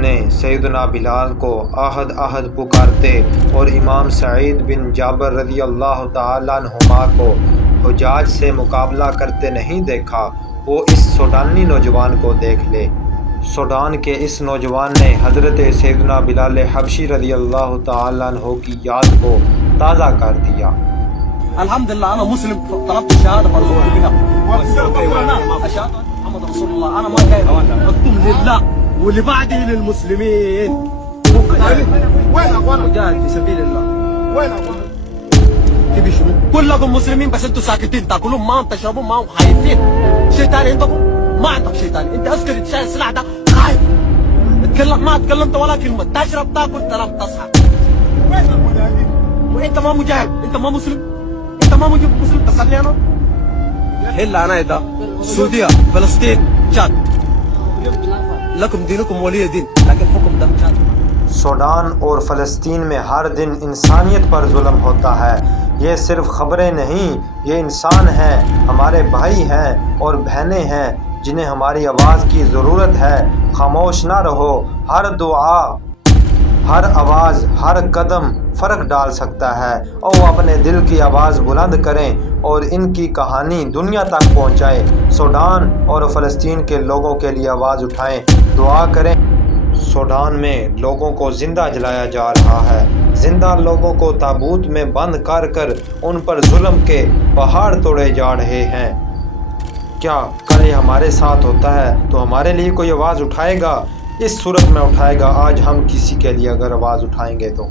نے سیدنا بلال کو احد احد پکارتے اور امام سعید بن جابر رضی اللہ تعالیٰ عنہما کو حجاج سے مقابلہ کرتے نہیں دیکھا، وہ اس سوڈانی نوجوان کو دیکھ لے۔ سوڈان کے اس نوجوان نے حضرت سیدنا بلال حبشی رضی اللہ تعالیٰ عنہ کی یاد کو تازہ کر دیا۔ الحمدللہ انا مسلم طلبت الشهاده فرزقت بها اشهد ان محمد رسول الله. انا ما جاي مكتوب لله واللي بعدي للمسلمين. وين اخوانا؟ مجاهد في سبيل الله. وين اخوانا؟ تبي شنو؟ كلكم مسلمين بس انتوا ساكتين، تاكلون معهم تشربون معهم خايفين. شيطان عندكم؟ ما عندك شيطان، انت اسكت تشيل السلاح ده خايف. اتكلم ما تكلمت ولا كلمه، تشرب تاكل تنام تصحى. وين المجاهدين؟ وانت ما مجاهد، انت ما مسلم. انت ما مسلم تصلي انا؟ الا انا ده السعوديه فلسطين تشاد لكم دينكم ولي دين لكن حكم ده تشاد. سوڈان اور فلسطین میں ہر دن انسانیت پر ظلم ہوتا ہے۔ یہ صرف خبریں نہیں، یہ انسان ہیں، ہمارے بھائی ہیں اور بہنیں ہیں جنہیں ہماری آواز کی ضرورت ہے۔ خاموش نہ رہو، ہر دعا، ہر آواز، ہر قدم فرق ڈال سکتا ہے۔ اور اپنے دل کی آواز بلند کریں اور ان کی کہانی دنیا تک پہنچائیں۔ سوڈان اور فلسطین کے لوگوں کے لیے آواز اٹھائیں، دعا کریں۔ سوڈان میں لوگوں کو زندہ جلایا جا رہا ہے، زندہ لوگوں کو تابوت میں بند کر کر ان پر ظلم کے پہاڑ توڑے جا رہے ہیں۔ کیا کل یہ ہمارے ساتھ ہوتا ہے تو ہمارے لیے کوئی آواز اٹھائے گا؟ اس صورت میں اٹھائے گا۔ آج ہم کسی کے لیے اگر آواز اٹھائیں گے تو